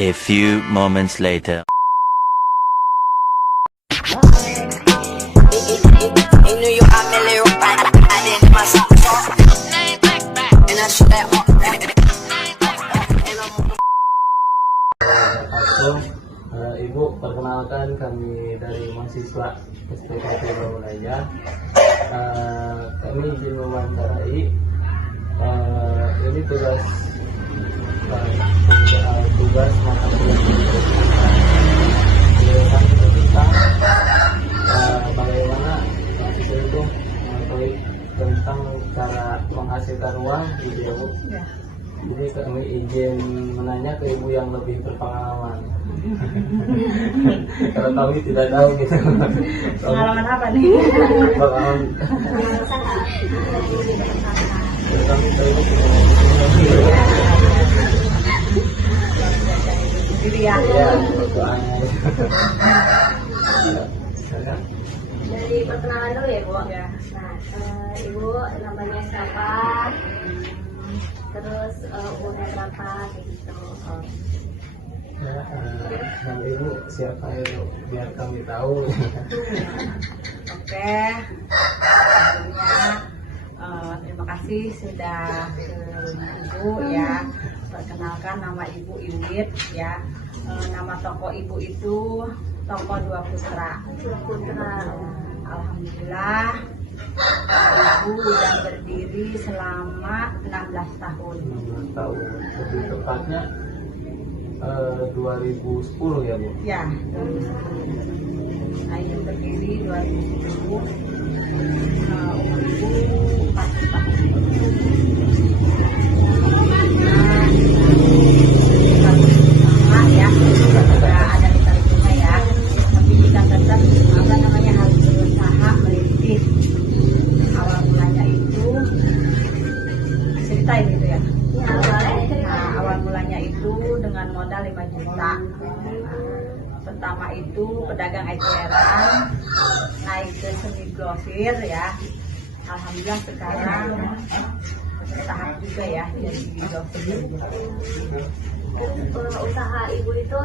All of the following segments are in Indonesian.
A few moments later. Ibu, perkenalkan kami dari mahasiswa STKP Bawulaya. Kami izin mewawancarai. Ini tugas mata kuliah itu tentang bagaimana mahasiswa itu mengetahui tentang cara menghasilkan uang, gitu ya Bu. Ya. Jadi kami izin menanya ke ibu yang lebih berpengalaman. Kalau kami tidak tahu gitu. Pengalaman apa nih? Pengalaman. Kami tahu Jadi ya. ya doanya. Dari perkenalan dulu ya Bu. Ya. Nah, Ibu namanya siapa? Terus umurnya berapa gitu. Ya, nama ibu siapa itu biar kami tahu. Oke. Sebelumnya terima kasih sudah ke rumah Ibu ya. Perkenalkan, nama Ibu Iwit ya. Nama toko Ibu itu Toko Dua Putra. Alhamdulillah Ibu udah berdiri selama 16 tahun. 16 tahun, lebih tepatnya 2010 ya Bu. Ya. Ibu berdiri 2010. Umur Ibu 40 tahun. Sama ya, juga ada diterima ya. Tapi kita tetap apa namanya harus berusaha merintis. Awal mulanya itu ceritain gitu ya. Ya, boleh. Nah, awal mulanya itu dengan modal 5 juta. Pertama itu pedagang eceran, naik ke semi grosir ya. Alhamdulillah sekarang bertahap juga ya jadi grosir. Usaha Ibu itu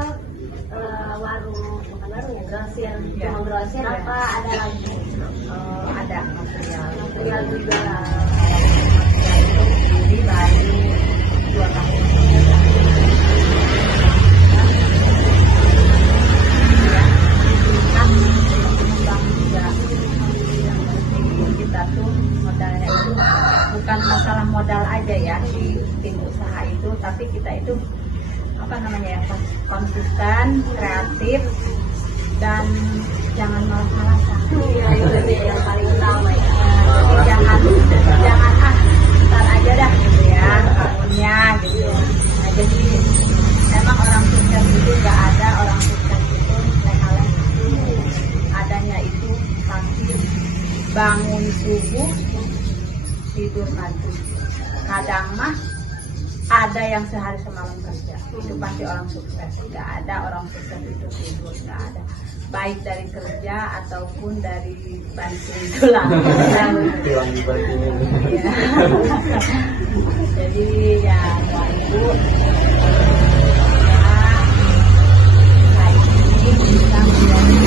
warung, bukan warung ya, grosir. Ya. Cuma grosir Ya. apa ada lagi? Ada material. Material juga. Jadi baru 2 tahun. Kita tuh modalnya itu bukan masalah modal aja ya di tim usaha itu, tapi kita itu apa namanya ya, konsisten, kreatif, dan jangan malas-malasan. Ya, itu yang paling utama ya. Jadi jangan ntar aja dah gitu ya bangunnya gitu. Nah, jadi emang orang sukses itu gak ada orang sukses itu leha-leha. Adanya itu pasti bangun subuh tidur pagi. Kadang mah ada yang sehari semalam kerja, itu pasti orang sukses. Gak ada orang sukses itu tidur, gak ada. Baik dari kerja ataupun dari banting tulang. Tulang di batin ini. Ya. Jadi ya buat Ibu ya ini bisa menjadi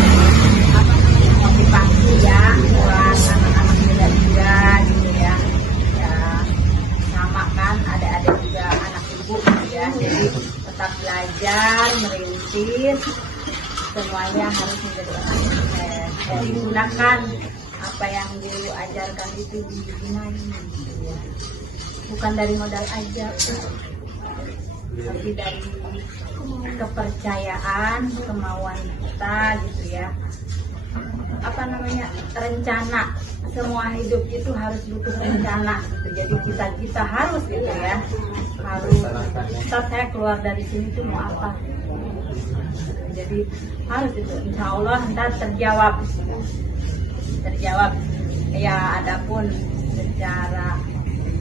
apa namanya motivasi ya buat anak-anak muda juga gitu ya. Ya sama kan adik-adik juga anak Ibu gitu ya. Jadi tetap belajar, merintis, semuanya harus menjadi orang sukses. Jadi gunakan apa yang dulu ajarkan itu digunakan gitu ya. Bukan dari modal aja, tapi dari kepercayaan, kemauan kita gitu ya. Apa namanya, rencana. Semua hidup itu harus butuh rencana gitu. Jadi kita harus gitu ya, harus ntar saya keluar dari sini tuh mau apa. Jadi harus itu, insya Allah ntar terjawab ya. Adapun secara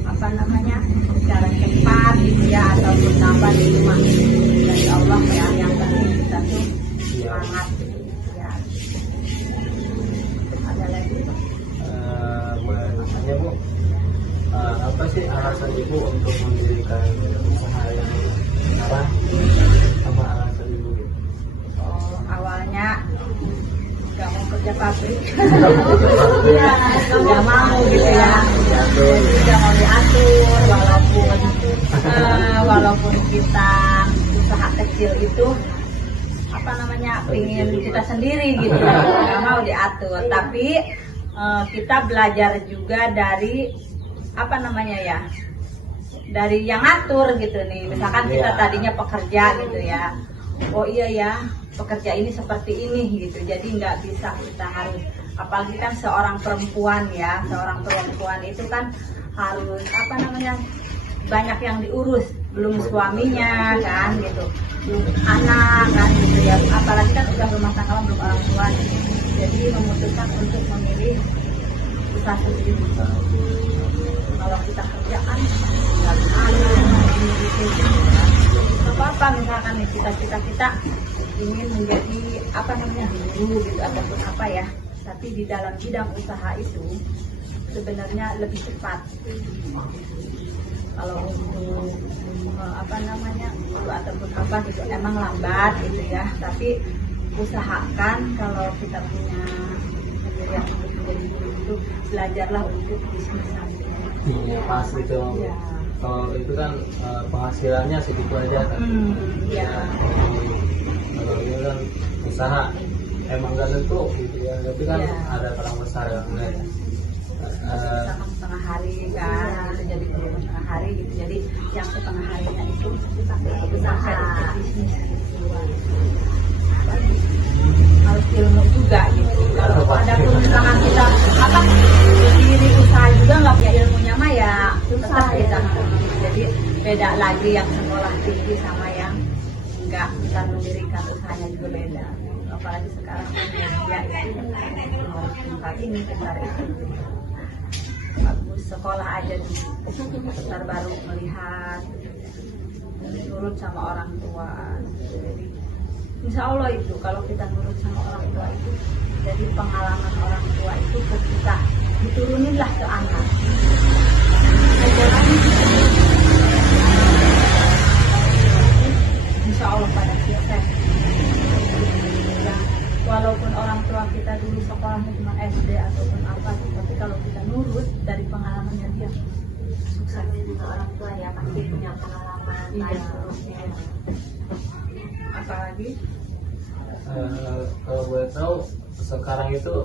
apa namanya, secara cepat gitu ya ataupun lambat itu mah dari Allah ya. Yang penting kita tuh semangat gitu ya. Ada lagi Boleh nanya Bu, apa sih alasan Ibu untuk mendirikan usaha yang sekarang, sama kerja pabrik. Iya, nggak mau gitu ya. Jadi nggak mau diatur, walaupun kita usaha kecil itu apa namanya pingin kita sendiri gitu, nggak mau diatur. Tapi kita belajar juga dari apa namanya ya, dari yang ngatur gitu nih. Misalkan kita tadinya pekerja gitu ya, oh iya ya pekerja ini seperti ini gitu, jadi nggak bisa kita harus, apalagi kan seorang perempuan ya, seorang perempuan itu kan harus apa namanya banyak yang diurus, belum suaminya kan gitu, belum anak kan gitu ya, apalagi kan udah rumah tangga belum orang tua gitu. Jadi memutuskan untuk memilih usaha sendiri. Kalau kita kerja kan nggak ini gitu, apa misalkan nih kita ingin menjadi apa namanya guru gitu ataupun apa ya, tapi di dalam bidang usaha itu sebenarnya lebih cepat. Kalau untuk apa namanya guru ataupun apa gitu emang lambat gitu ya, tapi usahakan kalau kita punya pendirian untuk menjadi guru itu belajarlah untuk bisnis nanti. Iya pas gitu. Ya. Kalau itu kan penghasilannya segitu aja kan. Iya. Kalau ini kan usaha emang gak tentu gitu ya, tapi kan ada perang besar yang enggak ya. Setengah hari kan, gitu, jadi perlu setengah hari gitu, jadi yang setengah harinya itu dipakai bisnis gitu. Harus ilmu juga gitu. Kalau ada pun misalkan kita apa berdiri usaha juga nggak punya ilmunya mah ya susah kita. Jadi beda lagi yang sekolah tinggi sama yang nggak bisa mendirikan usahanya juga beda. Apalagi sekarang media itu harus pintar ini pintar itu. Bagus sekolah aja dulu, besar baru melihat, nurut sama orang tua. Jadi insya Allah itu kalau kita nurut sama orang tua itu, jadi pengalaman orang tua itu ke kita dituruninlah ke anak. Insya Allah pada selesai. Walaupun orang tua kita dulu sekolahnya cuma SD ataupun apa, tapi kalau kita nurut dari pengalamannya dia sukses. Orang tua ya pasti punya pengalaman. Iya. Apalagi kalau boleh tahu sekarang itu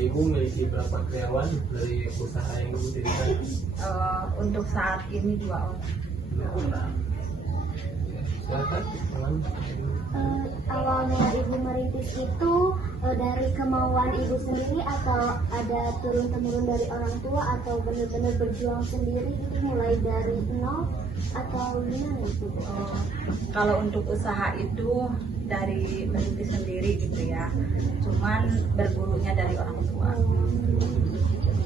ibu memiliki berapa karyawan dari usaha yang ibu dirikan? untuk saat ini 2 orang. Silakan teman. Awalnya ibu merintis itu dari kemauan ibu sendiri atau ada turun-temurun dari orang tua atau benar-benar berjuang sendiri gitu mulai dari nol atau gimana itu? Kalau untuk usaha itu dari merintis sendiri gitu ya, cuman bergurunya dari orang tua.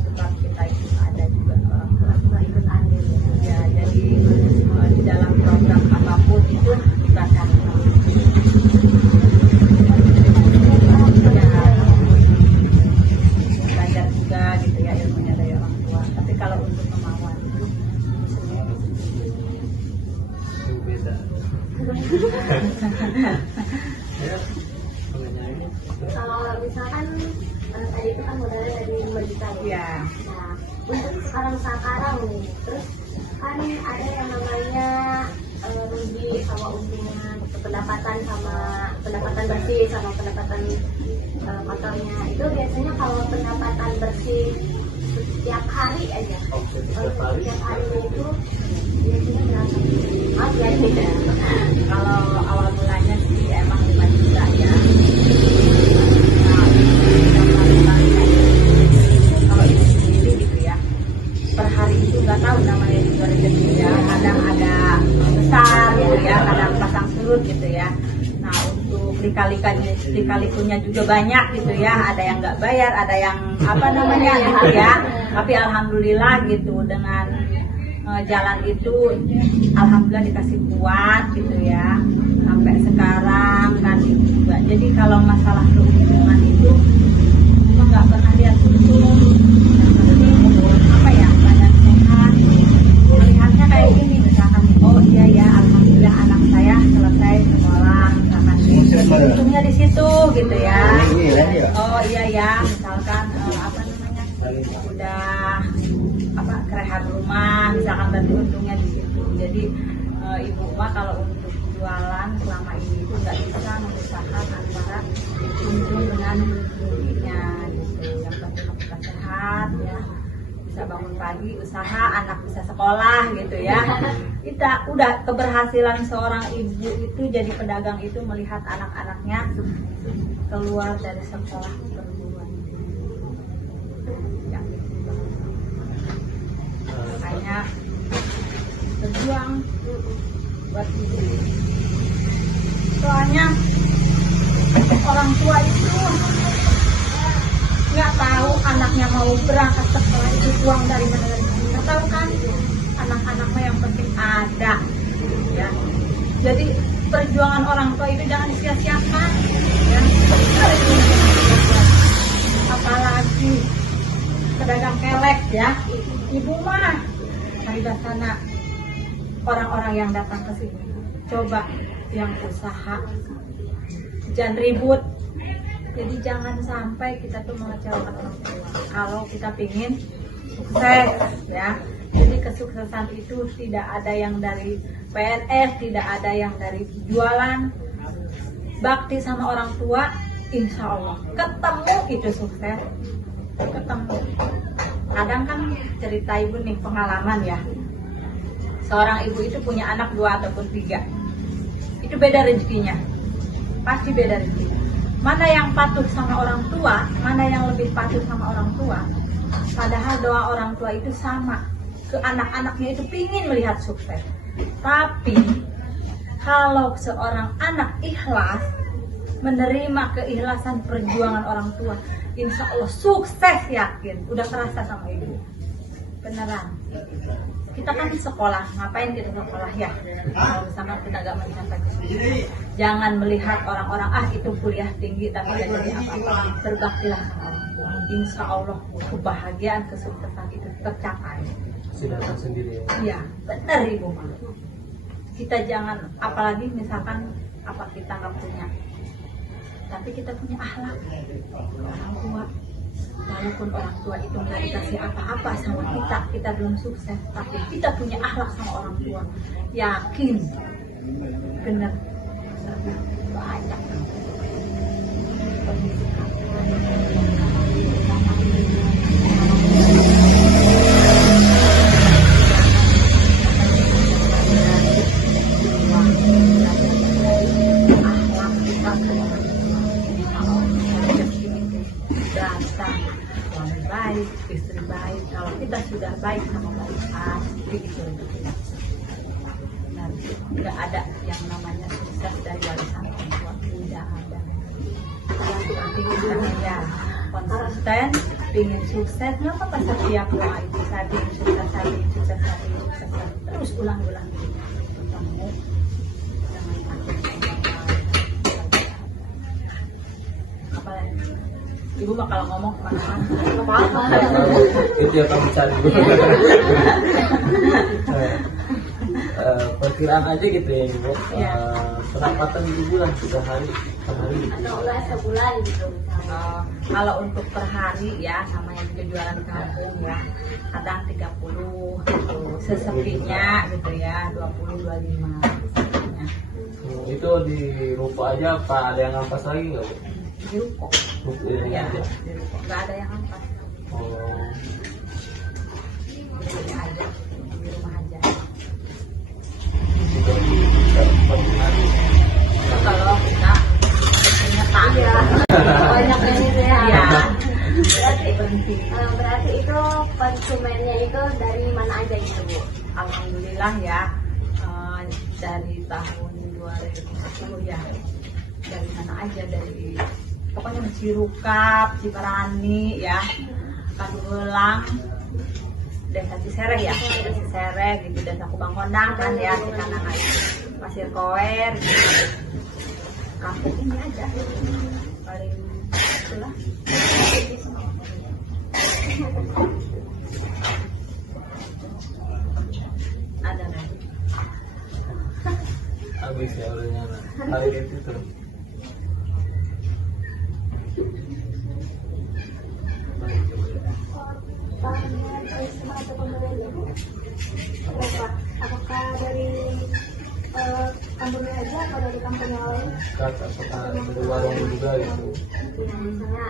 Sebab kita itu ada juga orang tua ikut andil ya, jadi di dalam program apapun itu libatkan. Belajar juga gitu ya ilmunya dari orang tua. Tapi kalau untuk kemauan itu Beda. Ya, pertanyaannya. Kalau misalkan tadi itu kan modalnya dari 5 juta ya. Nah, untuk sekarang nih, terus kan ada yang namanya rugi sama untungnya, pendapatan sama pendapatan bersih sama pendapatan kotornya. Itu biasanya kalau pendapatan bersih setiap hari aja, setiap harinya itu biasanya berapa? Maaf ya ini ya. Kalau awal mulanya sih emang 5 juta ya. Kalau itu sendiri gitu ya, per hari itu nggak tahu namanya juga rezeki ya. Kadang ada besar gitu ya, kadang pasang surut gitu ya. Nah untuk lika-likunya juga banyak gitu ya. Ada yang nggak bayar, ada yang apa namanya gitu ya. Tapi alhamdulillah gitu dengan jalan itu alhamdulillah dikasih kuat gitu ya sampai sekarang kan itu juga. Jadi kalau masalah keuntungan itu memang nggak pernah lihat untung, apa ya badan sehat, melihatnya kayak gini misalkan, oh iya ya alhamdulillah anak saya selesai sekolah misalkan, untungnya di situ gitu ya. Oh iya ya ya, misalkan apa namanya, udah apa kerehab rumah, misalkan berarti untungnya di situ. Jadi ibu mah kalau untuk jualan selama ini itu nggak bisa memisahkan antara untung dengan ruginya gitu. Yang penting kita sehat ya, bisa bangun pagi usaha, anak bisa sekolah gitu ya. Kita udah keberhasilan seorang ibu itu jadi pedagang itu melihat anak-anaknya keluar dari sekolah perguruan ya. Makanya berjuang buat ibu. Soalnya orang tua itu nggak tahu anaknya mau berangkat sekolah itu uang dari mana, nggak tahu kan. Anak-anaknya yang penting ada ya. Jadi perjuangan orang tua itu jangan disia-siakan ya. Apalagi pedagang kelek ya, ibu mah hari sana orang-orang yang datang ke sini coba yang usaha jangan ribut. Jadi jangan sampai kita tuh mengecewakan orang tua kalau kita pingin sukses ya. Jadi kesuksesan itu tidak ada yang dari PNS, tidak ada yang dari jualan. Bakti sama orang tua, insya Allah ketemu itu sukses, ketemu. Kadang kan cerita ibu nih pengalaman ya, seorang ibu itu punya anak 2 ataupun 3, itu beda rezekinya, pasti beda rezekinya. Mana yang patuh sama orang tua, mana yang lebih patuh sama orang tua. Padahal doa orang tua itu sama ke anak-anaknya, itu pingin melihat sukses. Tapi kalau seorang anak ikhlas menerima keikhlasan perjuangan orang tua, insya Allah sukses, yakin. Udah kerasa sama ibu, beneran. Kita kan di sekolah, ngapain kita sekolah ya? Kalau misalkan kita gak mencapai kesuksesan, jangan melihat orang-orang itu kuliah tinggi tapi gak jadi apa-apa. Berbaktilah sama orang tua, insya Allah kebahagiaan kesuksesan itu tercapai. Sudah sendiri ya. Iya, benar ibu mah. Kita jangan, apalagi misalkan apa kita nggak punya, tapi kita punya akhlak orang tua. Walaupun orang tua itu nggak dikasih apa-apa sama kita, kita belum sukses, tapi kita punya akhlak sama orang tua, yakin bener banyak. Baik, istri baik, kalau kita sudah baik sama baik pasti itu dan nggak ada yang namanya sukses dari warisan orang tua, tidak ada. Yang penting kita ya konsisten, ingin sukses, nggak apa-apa setiap doa itu tadi sukses tadi sukses tadi sukses tadi, terus ulang-ulang ketemu dengan apa lagi. Ibu mah kalau ngomong kemana-mana Itu yang kamu cari. Perkiraan aja gitu ya ibu. Pendapatan ibu bulan sehari per hari gitu. Atau ulah sebulan gitu. Kalau untuk per hari ya, namanya juga jualan kampung ya, kadang 30 gitu, sesepinya gitu ya, 20-25 sesepinya. Itu di ruko aja apa ada yang ngampas lagi nggak bu? Di ruko. Ya, Iya, di ruko. Nggak ada yang ampas. Oh. Di sini aja, di rumah aja. Itu kalau kita punya tangan. Iya. Banyak yang itu ya. Iya. Berarti itu konsumennya itu dari mana aja gitu bu? Alhamdulillah ya, dari tahun 2010 ya, dari mana aja, dari pokoknya Cirukap, Ciparani ya, Kadulang, Desa Cisereh ya, Desa Cisereh gitu, Desa Kubangkondang kan ya, di kanan itu Pasir Kower gitu. Kampung ini aja paling itulah. Ada lagi. Habis ya udah hari itu tuh. Risma atau pemerintah itu berapa? Apakah dari kampungnya aja atau dari kampung yang lain? Dari warung juga gitu. Ya, misalnya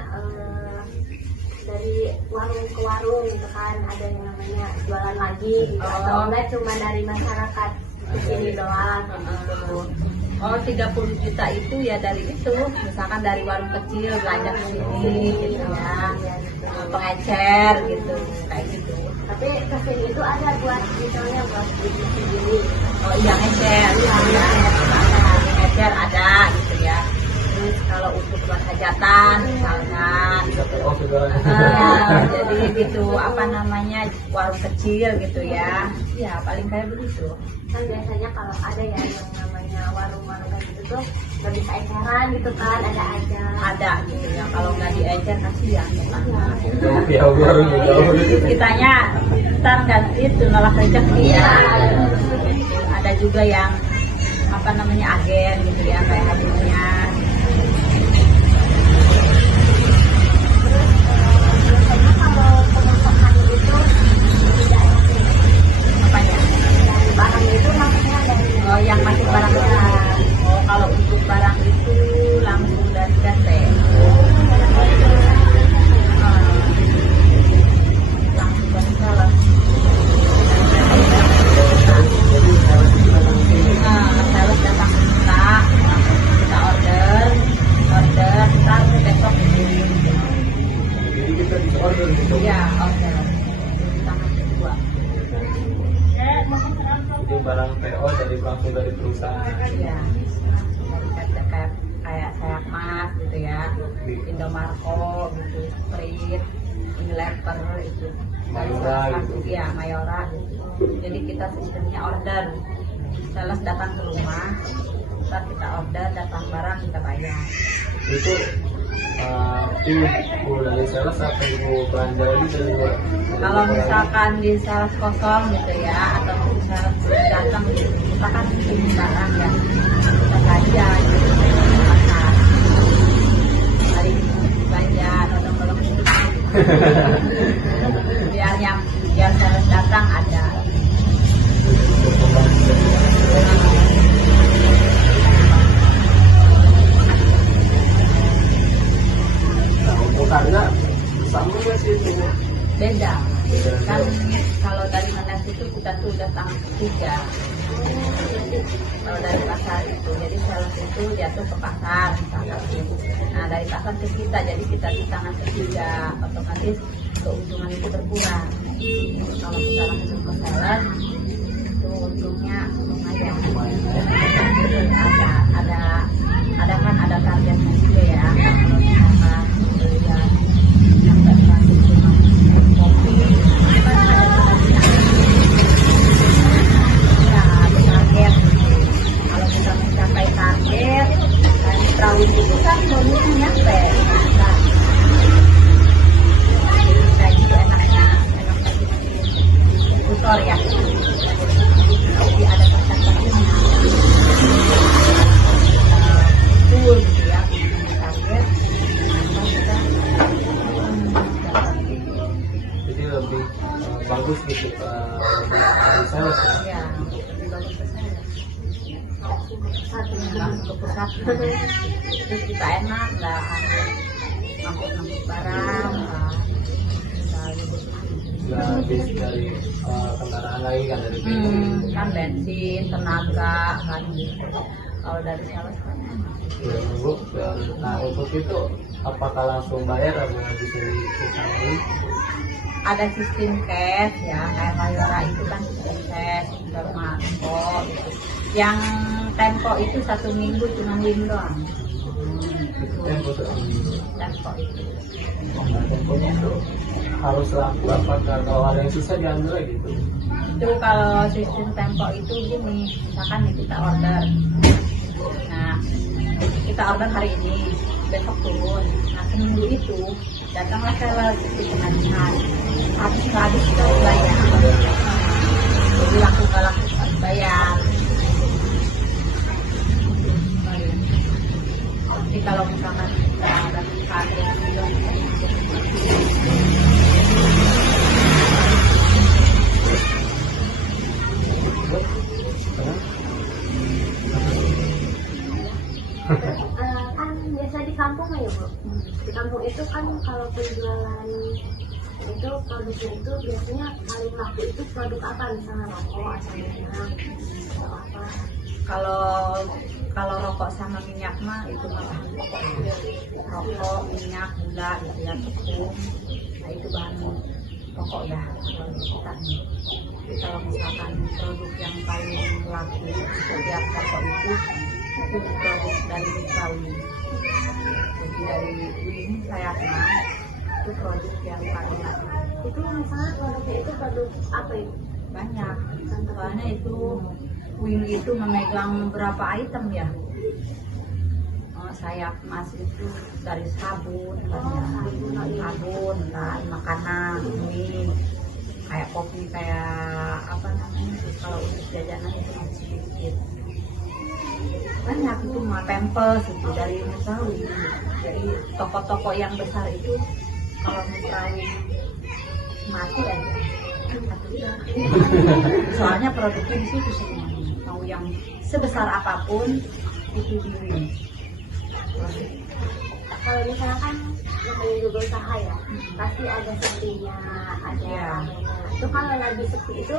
dari warung ke warung gitu kan, ada yang namanya jualan lagi gitu. Atau enggak cuma dari masyarakat di sini doang gitu. Oh, 30 juta itu ya dari itu, misalkan dari warung kecil belanja ke sini gitu ya, pengecer gitu, kayak gitu. Tapi kesini itu ada buat misalnya buat bikin sendiri. Oh iya, ngecer, ngecer ada gitu ya. Terus kalau untuk buat hajatan misalkan, Bisa PO segala. jadi gitu apa namanya warung kecil gitu ya, ya paling kayak begitu. Kan biasanya kalau ada ya yang namanya warung-warung kayak gitu tuh nggak bisa eceran gitu kan, ada aja. Ada gitu ya, kalau nggak diecer kasihan Ya warung juga. kitanya ntar nggak itu nolak rezeki ya. Ada juga yang apa namanya agen gitu ya, kayak hadirnya. Biasanya kalau pemotongan itu tidak ada Apanya? barang itu maksudnya dari Oh, yang masuk barangnya. Oh, kalau untuk barang itu langsung dari PT. Langsung dari seller. Sales datang ke kita order, ntar besok dikirim. Jadi kita bisa order gitu. Ya, order. Tangan kedua. Jadi barang PO dari langsung dari perusahaan. Iya, dari kaca kayak Sayak Mas gitu ya, Indomarko gitu, Sprite, Unilever itu, Mayora gitu. Iya, Mayora gitu. Jadi kita sistemnya order, sales datang ke rumah, ntar kita order, datang barang kita bayar. Itu ibu dari sales apa ibu belanja lagi dari luar? Kalau misalkan di sales kosong gitu ya, atau di sales datang gitu, kita kan ini barang ya, kita belanja gitu, di pasar. Hari ini belanja, tolong gitu. biar sales datang ada. Nah, untuk harga sama nggak sih itu? Beda kan, kalau dari Menes itu kita tuh udah tangan ketiga. Kalau dari pasar itu, jadi sales itu jatuh ke pasar misalkan. Nah, dari pasar ke kita, jadi kita di tangan ketiga, otomatis keuntungan itu berkurang. Kalau kita langsung ke sales itu untungnya lumayan. Ada kan ada targetnya juga ya. Kalau misalkan ya sampai 150 kopi, kan ada ya ada target. Kalau kita mencapai target, dan perahu itu kan bonusnya nyampe. Nah, kayak gitu enaknya tutor ya. Jadi ada persentasenya. Full gitu ya, target. Jadi lebih bagus gitu dari sales ya. Ya, lebih bagus ke saya. Langsung ke pusat. Terus kita enak, nggak angkut barang, nggak ribet. Nggak habis dari kendaraan lain kan dari bensin. Kan bensin, tenaga, kan gitu. Kalau dari sales kan enak. Ya, nunggu. Nah untuk itu apakah langsung bayar atau bisa disamai? Ada sistem cash ya, kayak Mayora itu kan sistem cash, Indomarko gitu. Yang Tempo itu 1 minggu cuma link doang. Tempo tuh. Tempo itu. Nah, temponya itu harus laku apakah kalau ada yang susah diambil gitu? Itu kalau sistem Tempo itu gini, misalkan nih kita order. Nah, kita order hari ini, besok turun. Nah, seminggu itu datanglah seller itu penagihan. Habis kita bayar. Jadi laku nggak laku harus bayar. Jadi kalau misalkan kita ada target itu misalkan itu produknya itu biasanya paling laku itu produk apa, misalnya rokok atau minyak atau apa? Kalau rokok sama minyak mah itu mah bahan pokok. Rokok, minyak, gula, gitu ya, tepung. Nah itu bahan pokok ya kalau di kita nih. Jadi kalau misalkan produk yang paling laku di setiap toko itu produk dari Betawi. Jadi dari wing sayapnya itu produk yang paling laku. Itu misalnya produknya itu produk apa itu? Banyak. Soalnya itu wing itu memegang berapa item ya? Sayap mas itu dari sabun, sabun kan, makanan, mie, kayak kopi, kayak apa namanya kalau untuk jajanan itu masih sedikit. Banyak itu mah pampers itu dari Betawi. Jadi toko-toko yang besar itu kalau Betawi mati aja. Soalnya produknya di situ semua. Mau yang sebesar apapun itu di wing. Kalau misalkan namanya juga usaha ya, pasti ada sepinya, ada Ya. itu kalau lagi sepi itu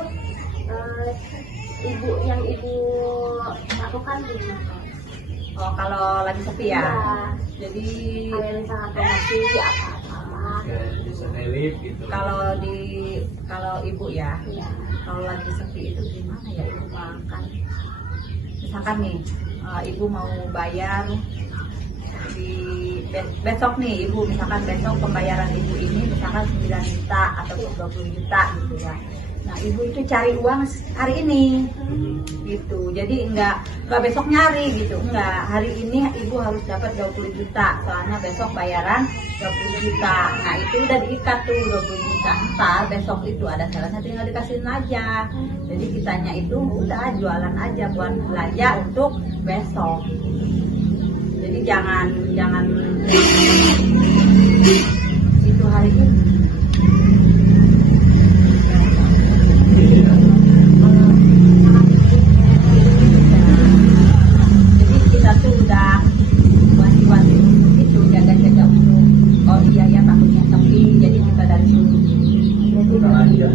ibu lakukan gimana? Oh kalau lagi sepi ya. Ya. Jadi Kayak misalkan promosi apa-apa. Ya, bisa relate gitu. kalau ibu ya, Iya. kalau lagi sepi itu gimana ya ibu makan? Misalkan nih ibu mau bayar di besok nih ibu, misalkan besok pembayaran ibu ini misalkan 9 juta atau 20 juta gitu ya. Nah ibu itu cari uang hari ini gitu, jadi enggak besok nyari gitu, enggak, hari ini ibu harus dapat 20 juta soalnya besok bayaran 20 juta. Nah itu udah diikat tuh 20 juta, ntar besok itu ada salahnya tinggal dikasihin aja. Jadi kitanya itu udah jualan aja buat belanja untuk besok. Jadi jangan itu hari ini. Jadi kita tuh udah wanti-wanti itu jaga-jaga untuk iya ya takutnya sepi. Jadi kita dari dulu. Belanja.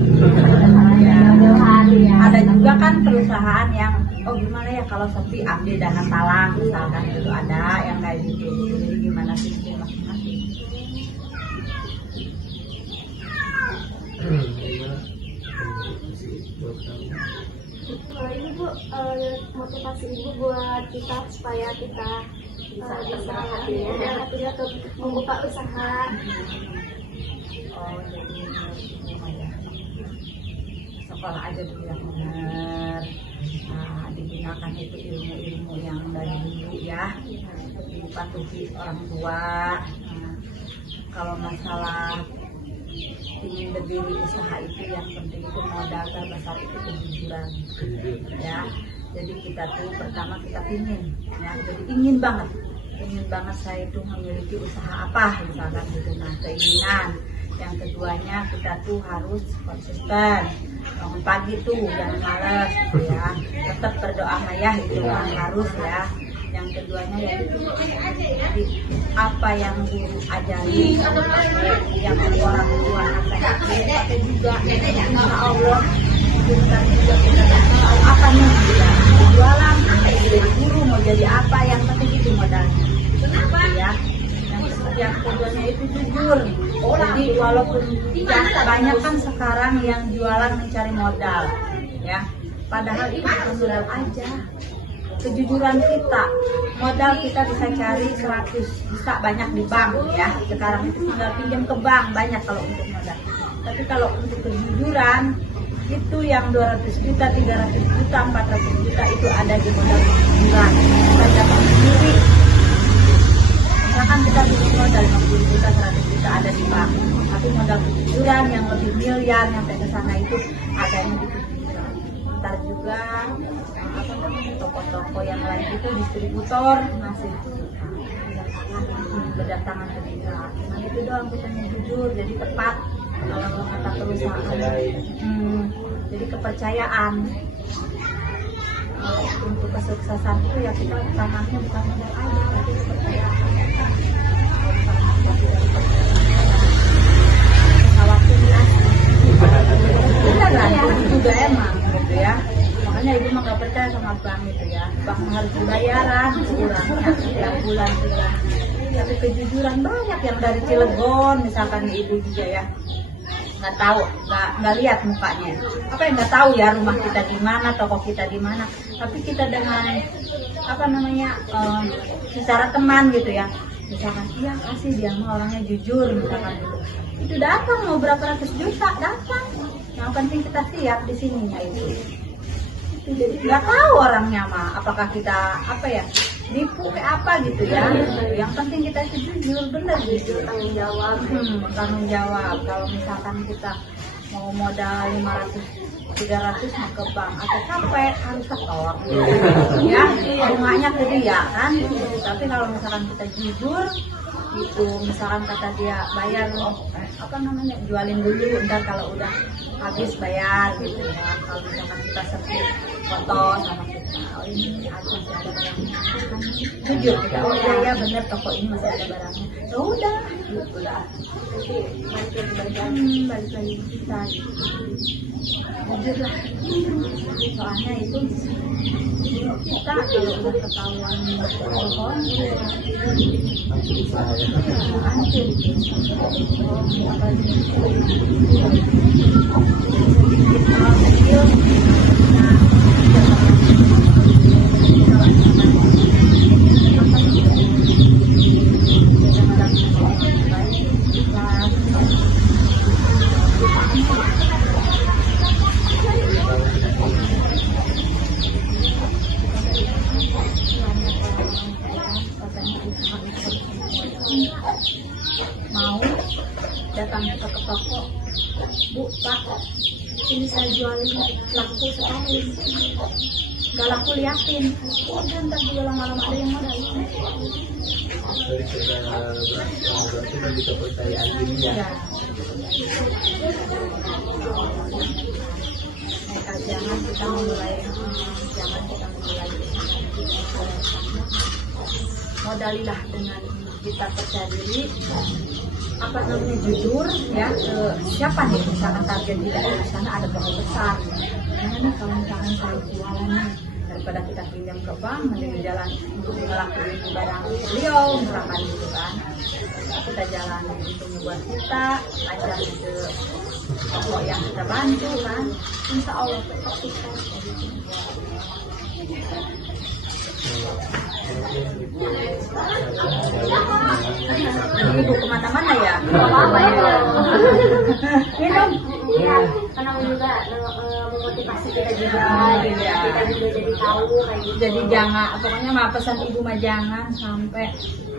Ada juga kan perusahaan yang gimana ya kalau sepi ambil dana talang misalkan itu ada yang kayak gitu. Jadi gimana sih masing-masing. Kalau ini Bu, motivasi Ibu buat kita supaya kita bisa hatinya untuk membuka usaha. Oh jadi ya sekolah aja dulu yang benar. Nah, digunakan itu ilmu-ilmu yang dari dulu ya, dipatuhi orang tua. Nah, kalau masalah ingin berdiri usaha itu yang penting itu modal terbesar itu kejujuran ya. Jadi kita tuh pertama kita ingin ya, jadi ingin banget saya itu memiliki usaha apa misalkan gitu. Nah keinginan. Yang keduanya kita tuh harus konsisten, bangun pagi tuh jangan malas gitu ya, tetap berdoa ya itu kan harus ya. Yang keduanya ya itu jadi apa yang guru ajari yang orang tua nasihatin juga insya Allah kita juga apa nih ya, jualan jadi guru mau jadi apa yang penting itu modalnya ya. Yang keduanya itu jujur. Jadi walaupun banyak kan sekarang yang jualan mencari modal ya, padahal itu bukan modal aja, kejujuran kita. Modal kita bisa cari 100 bisa banyak di bank ya, sekarang itu tinggal pinjam ke bank banyak kalau untuk modal. Tapi kalau untuk kejujuran itu yang 200 juta, 300 juta, 400 juta itu ada di modal kejujuran. Kita dapat sendiri. Misalkan kita butuh modal 50 juta, 100 juta ada di bank, tapi modal kejujuran yang lebih miliar sampai ke sana itu adanya di kejujuran. Ntar juga toko-toko yang lain itu distributor masih berdatangan ke kita. Nah itu doang kita yang jujur, jadi tepat kalau kata perusahaan. Jadi kepercayaan. Untuk kesuksesan itu ya kita utamanya bukan modal aja, tapi kepercayaan. dari Cilegon misalkan ibu juga ya, nggak tahu, nggak lihat mukanya, apa yang nggak tahu ya rumah kita di mana, toko kita di mana, tapi kita dengan apa namanya secara teman gitu ya, misalkan iya kasih dia mah orangnya jujur misalkan gitu, itu datang mau berapa ratus juta datang, yang penting kita siap di sininya itu jadi nggak tahu orangnya mah apakah kita apa ya nipu kayak apa gitu ya, yang penting kita itu jujur, bener jujur, tanggung jawab. Kalau misalkan kita mau modal 500-300 mau ke bank atau capek harus setor ya, bunganya ke dia kan, tapi kalau misalkan kita jujur itu, misalkan kata dia bayar apa namanya jualin dulu, ntar kalau udah habis bayar gitu ya. Kalau misalkan kita sepi foto sama kita, oh ini aku ada barangnya, jujur kita, oh iya bener toko ini masih ada barangnya, ya udah gitu lah, balik lagi kita jujur lah, soalnya itu kita kalau udah ketahuan bohong mau datang ke toko, Bu, Pak, ini saya jualin laku sekali, nggak laku liatin, udah ntar juga lama-lama ada yang modal. Dari berarti dari kepercayaan diri ya. Jangan kita memulai modalilah dengan kita percaya diri, apa namanya jujur ya, siapa nih misalkan target di daerah sana ada pohon besar, nah nih kalau misalkan saya jualan nih, daripada kita pinjam ke bank mending jalan untuk ngelakuin barang beliau misalkan gitu kan, kita jalan untuk membuat kita lancar ke toko yang kita bantu kan, insya Allah sukses. Ibu kemana-mana ya? Apa ya? Minum. Iya, karena juga memotivasi kita juga, kita juga jadi tahu kayak gitu. Jadi jangan, pokoknya mah pesan ibu mah jangan sampai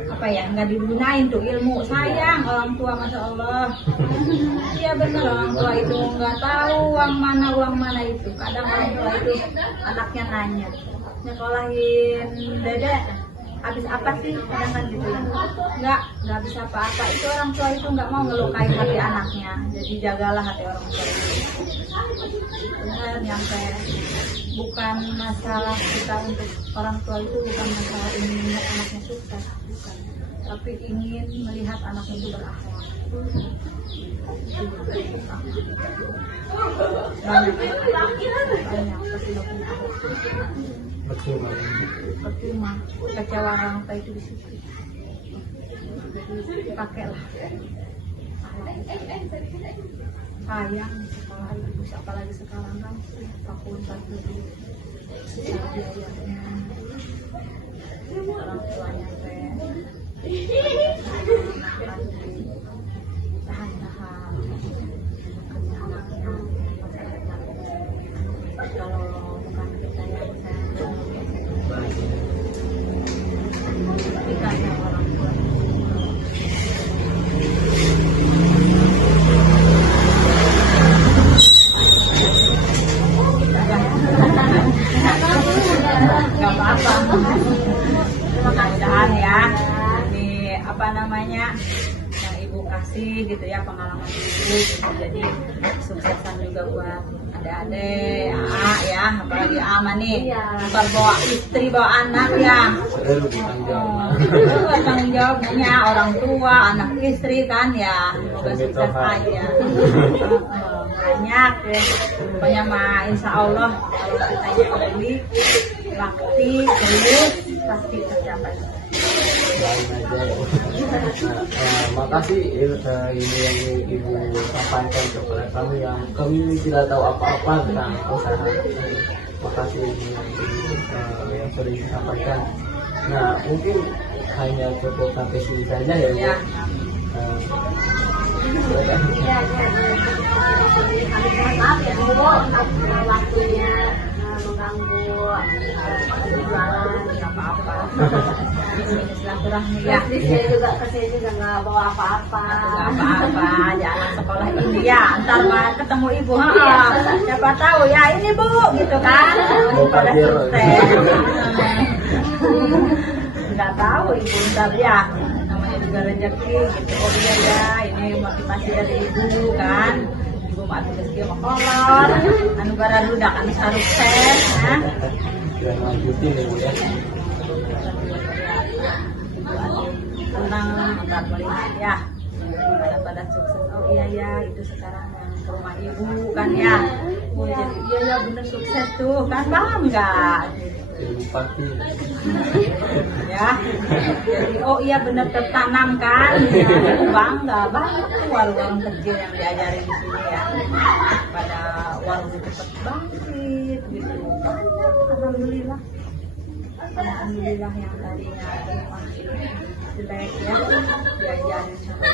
apa ya, nggak digunain tuh ilmu. Sayang orang tua, masya Allah. Iya benar, orang tua itu nggak tahu uang mana itu. Kadang orang tua itu anaknya nanya, nyekolahin dedek habis apa sih, kadang kan gitu ya, nggak habis apa-apa. Itu orang tua itu nggak mau ngelukai hati anaknya, jadi jagalah hati orang tua itu. Benar, yang saya bukan masalah kita untuk orang tua itu, bukan masalah ingin melihat anaknya sukses, bukan, tapi ingin melihat anaknya itu berakhlak. Banyak tapi nggak punya akhlak. Percuma kecewa orang tua itu di situ. Jadi pakailah sayang sekolah itu, apalagi sekarang kan fakultas itu biayanya orang tuanya tahan-tahan kalau bukan kita yang dikasih orang tua. Gak apa-apa. Mudah-mudahan ya, di apa namanya yang ibu kasih gitu ya, pengalaman ibu gitu. Jadi suksesan juga buat adik-adik, ya, apalagi Ama nih, ntar bawa istri, bawa anak ya. Tanggung jawabnya orang tua, anak istri kan ya, semoga sukses aja. Banyak ya, pokoknya mah insya Allah kalau kita beli, bakti, serius, pasti tercapai. biarin aja ya. Makasih ini yang ibu sampaikan kepada kami yang kami tidak tahu apa-apa tentang usaha ini. Makasih ini yang sudah disampaikan. Nah mungkin hanya cukup sampai sini saja ya Bu. Ya. Ya, kami mohon maaf ya Bu, waktunya mengganggu jualan, nggak apa-apa. Silaturahmi ya. Di sini juga kesini juga nggak bawa apa-apa. Nggak apa-apa, jalan sekolah ini ya. Ntar mah ketemu ibu, Iya. siapa tahu ya ini Bu, gitu kan? Mau Pada pajero. sukses. Nggak tahu ibu ntar ya. Namanya juga rezeki gitu. Oh iya ya, ini motivasi dari ibu kan. Ibu mah rezeki mau kolor. Anu gara ludak anu sukses, nah. Jangan lanjutin ya Bu ya. Tenang, ntar melihat ya pada sukses. Oh iya ya, itu sekarang yang ke rumah ibu kan ya. Oh jadi iya ya bener sukses tuh kan, bangga Jadi pasti ya. Jadi oh iya bener tertanam kan ya, bangga banget tuh warung-warung kecil yang diajari di sini ya. Pada warung cepet bangkit gitu, banyak alhamdulillah. Alhamdulillah yang tadinya rumah jelek ya, diajarin sama